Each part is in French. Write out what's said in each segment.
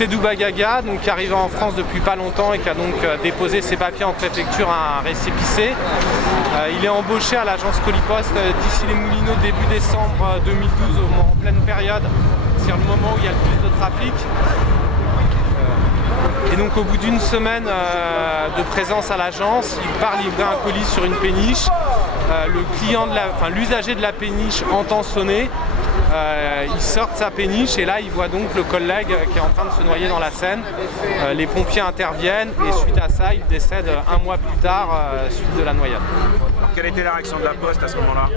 Seydou Bagaga, donc, qui est arrivé en France depuis pas longtemps et qui a donc déposé ses papiers en préfecture à un récépissé. Il est embauché à l'agence Colipost d'ici les Moulineaux début décembre 2012, en pleine période. C'est le moment où il y a le plus de trafic. Et donc au bout d'une semaine de présence à l'agence, il part livrer un colis sur une péniche. L'usager de la péniche entend sonner. Il sort de sa péniche et là il voit donc le collègue qui est en train de se noyer dans la Seine. Les pompiers interviennent et suite à ça il décède un mois plus tard suite de la noyade. Quelle était la réaction de la Poste à ce moment-là?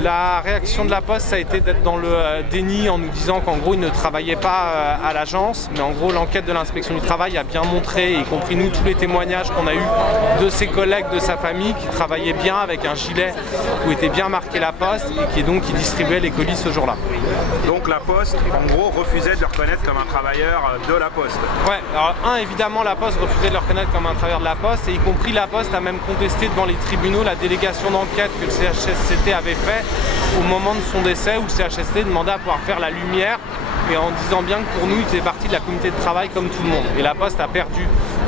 La réaction de la Poste, ça a été d'être dans le déni en nous disant qu'en gros, ils ne travaillaient pas à l'agence. Mais en gros, l'enquête de l'inspection du travail a bien montré, y compris nous, tous les témoignages qu'on a eus de ses collègues, de sa famille, qui travaillaient bien avec un gilet où était bien marqué la Poste et qui distribuait les colis ce jour-là. Donc la Poste, en gros, refusait de le reconnaître comme un travailleur de la Poste. Ouais, alors évidemment, la Poste refusait de le reconnaître comme un travailleur de la Poste et y compris la Poste a même contesté devant les tribunaux la délégation d'enquête que le CHSCT avait fait au moment de son décès où le CHSCT demandait à pouvoir faire la lumière et en disant bien que pour nous il faisait partie de la communauté de travail comme tout le monde. Et la Poste a perdu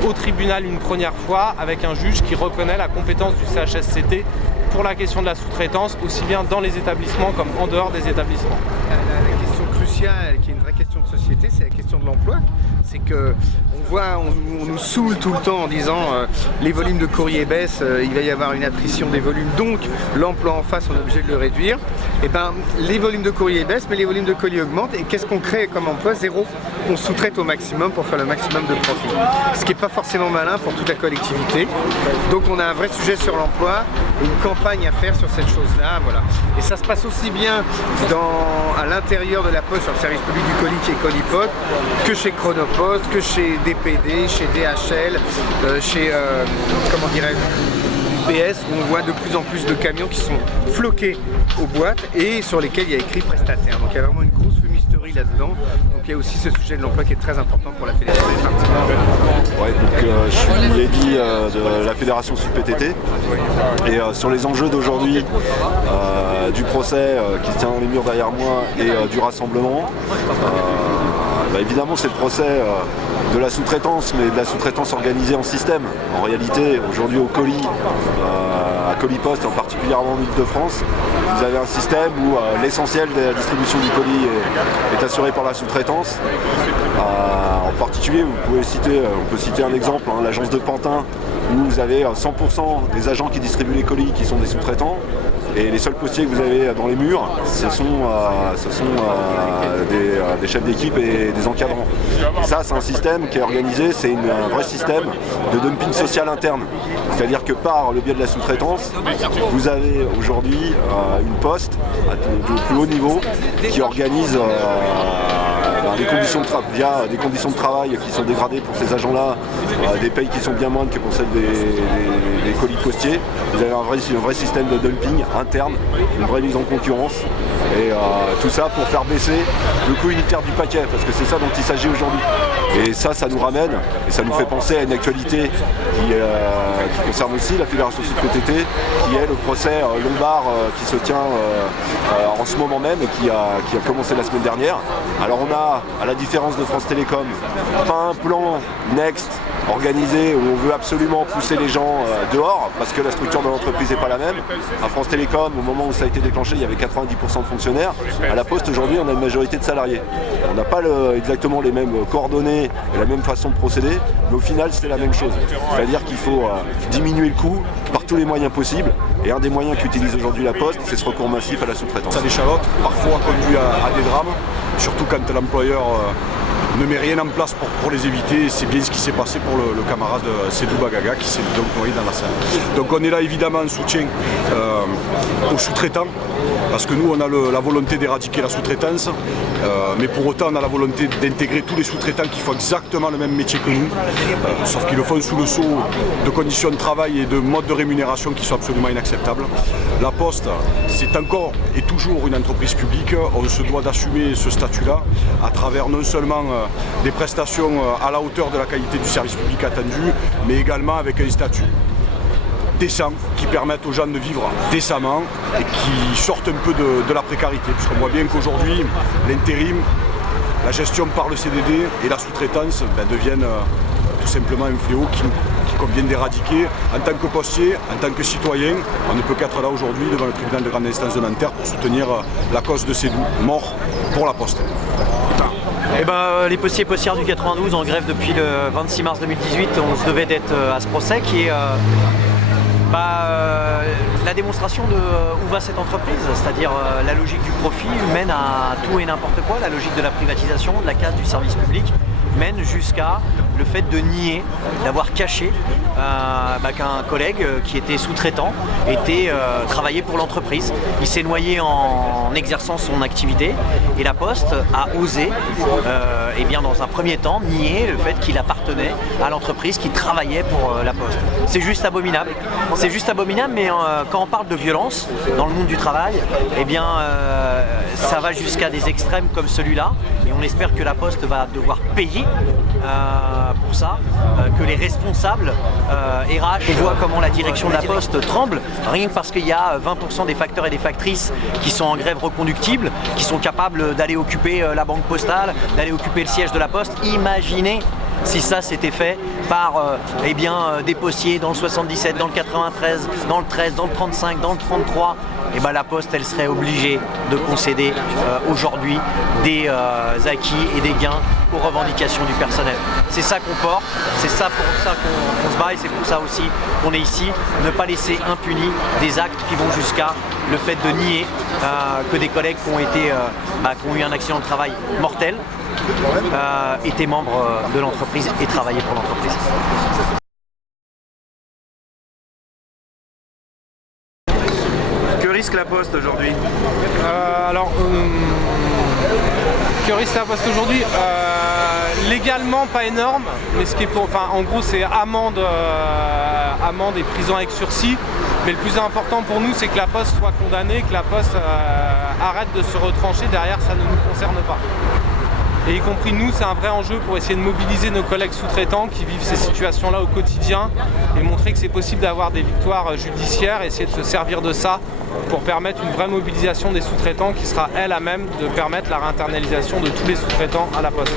au tribunal une première fois avec un juge qui reconnaît la compétence du CHSCT pour la question de la sous-traitance, aussi bien dans les établissements comme en dehors des établissements. La question cruciale, qui est une vraie question de société, c'est la question de l'emploi. C'est que on nous saoule tout le temps en disant les volumes de courrier baissent, il va y avoir une attrition des volumes, donc l'emploi en face on est obligé de le réduire. Et ben les volumes de courrier baissent, mais les volumes de colis augmentent. Et qu'est-ce qu'on crée comme emploi? Zéro. On sous-traite au maximum pour faire le maximum de profit. Ce qui n'est pas forcément malin pour toute la collectivité. Donc on a un vrai sujet sur l'emploi, une campagne à faire sur cette chose-là. Voilà. Et ça se passe aussi bien à l'intérieur de la Poste, sur le service public du colis qui est Colipod, que chez Chronopost, que chez DPD, chez DHL, chez comment dirais-je, UPS, où on voit de plus en plus de camions qui sont floqués aux boîtes et sur lesquels il y a écrit prestataire. Donc il y a vraiment une grosse fumisterie là-dedans. Donc il y a aussi ce sujet de l'emploi qui est très important pour la Fédération des parties. Ouais, donc je suis Eddy de la Fédération Sud PTT et sur les enjeux d'aujourd'hui du procès qui se tient dans les murs derrière moi et du rassemblement, évidemment c'est le procès de la sous-traitance, mais de la sous-traitance organisée en système. En réalité, aujourd'hui au colis, à Colipost et en particulièrement en Ile-de-France, vous avez un système où l'essentiel de la distribution du colis est assuré par la sous-traitance. En particulier, on peut citer un exemple, l'agence de Pantin, où vous avez 100% des agents qui distribuent les colis qui sont des sous-traitants. Et les seuls postiers que vous avez dans les murs, ce sont des chefs d'équipe et des encadrants. Et ça, c'est un système qui est organisé, c'est un vrai système de dumping social interne. C'est-à-dire que par le biais de la sous-traitance, vous avez aujourd'hui une poste au plus haut niveau qui organise des conditions de travail qui sont dégradées pour ces agents-là, des payes qui sont bien moindres que pour celles des colis postiers. Vous avez un vrai système de dumping interne, une vraie mise en concurrence et tout ça pour faire baisser le coût unitaire du paquet, parce que c'est ça dont il s'agit aujourd'hui. Et ça nous ramène et ça nous fait penser à une actualité qui concerne aussi la Fédération Sud PTT, qui est le procès Lombard qui se tient en ce moment même et qui a commencé la semaine dernière. Alors on a, à la différence de France Télécom, pas un plan Next organisé où on veut absolument pousser les gens dehors parce que la structure de l'entreprise n'est pas la même. À France Télécom, au moment où ça a été déclenché, il y avait 90% de fonctionnaires. À la Poste, aujourd'hui, on a une majorité de salariés. On n'a pas exactement les mêmes coordonnées et la même façon de procéder, mais au final, c'est la même chose. C'est-à-dire qu'il faut diminuer le coût par tous les moyens possibles. Et un des moyens qu'utilise aujourd'hui la Poste, c'est ce recours massif à la sous-traitance. Ça l'échalote, parfois conduit à des drames, surtout quand l'employeur ne met rien en place pour les éviter. C'est bien ce qui s'est passé pour le camarade Seydou Bagaga qui s'est donc noyé dans la Seine. Donc on est là évidemment en soutien aux sous-traitants, parce que nous on a la volonté d'éradiquer la sous-traitance, mais pour autant on a la volonté d'intégrer tous les sous-traitants qui font exactement le même métier que nous, sauf qu'ils le font sous le sceau de conditions de travail et de modes de rémunération qui sont absolument inacceptables. La Poste, c'est encore et toujours une entreprise publique. On se doit d'assumer ce statut-là à travers non seulement des prestations à la hauteur de la qualité du service public attendu, mais également avec un statut décent qui permette aux gens de vivre décemment et qui sortent un peu de la précarité. Puisqu'on voit bien qu'aujourd'hui, l'intérim la gestion par le CDD et la sous-traitance deviennent tout simplement un fléau qu'il convient d'éradiquer. En tant que postier, en tant que citoyen, on ne peut qu'être là aujourd'hui devant le tribunal de grande instance de Nanterre pour soutenir la cause de ces morts pour la Poste. Eh ben, les postiers et postières du 92 en grève depuis le 26 mars 2018, on se devait d'être à ce procès qui est la démonstration de où va cette entreprise, c'est-à-dire la logique du profit mène à tout et n'importe quoi, la logique de la privatisation, de la casse du service public mène jusqu'à le fait de nier, d'avoir caché qu'un collègue qui était sous-traitant travaillait pour l'entreprise. Il s'est noyé en exerçant son activité et la Poste a osé, dans un premier temps, nier le fait qu'il appartenait à l'entreprise, qu'il travaillait pour la Poste. C'est juste abominable. C'est juste abominable, mais quand on parle de violence dans le monde du travail, ça va jusqu'à des extrêmes comme celui-là. Et on espère que la Poste va devoir payer pour ça, que les responsables RH voient comment la direction de la Poste tremble, rien que parce qu'il y a 20% des facteurs et des factrices qui sont en grève reconductible, qui sont capables d'aller occuper la banque postale, d'aller occuper le siège de la Poste. Imaginez si ça s'était fait par des postiers dans le 77, dans le 93, dans le 13, dans le 35, dans le 33, la Poste elle serait obligée de concéder aujourd'hui des acquis et des gains aux revendications du personnel. C'est ça qu'on porte, c'est ça pour ça qu'on se bat et c'est pour ça aussi qu'on est ici, ne pas laisser impunis des actes qui vont jusqu'à le fait de nier que des collègues qui ont eu un accident de travail mortel étaient membres de l'entreprise et travaillaient pour l'entreprise. Que risque la Poste aujourd'hui? Que risque la Poste aujourd'hui? Légalement pas énorme, mais ce qui est en gros c'est amende et prison avec sursis. Mais le plus important pour nous c'est que la Poste soit condamnée, que la Poste arrête de se retrancher derrière, ça ne nous concerne pas. Et y compris nous, c'est un vrai enjeu pour essayer de mobiliser nos collègues sous-traitants qui vivent ces situations-là au quotidien et montrer que c'est possible d'avoir des victoires judiciaires, essayer de se servir de ça pour permettre une vraie mobilisation des sous-traitants qui sera elle à même de permettre la réinternalisation de tous les sous-traitants à la Poste.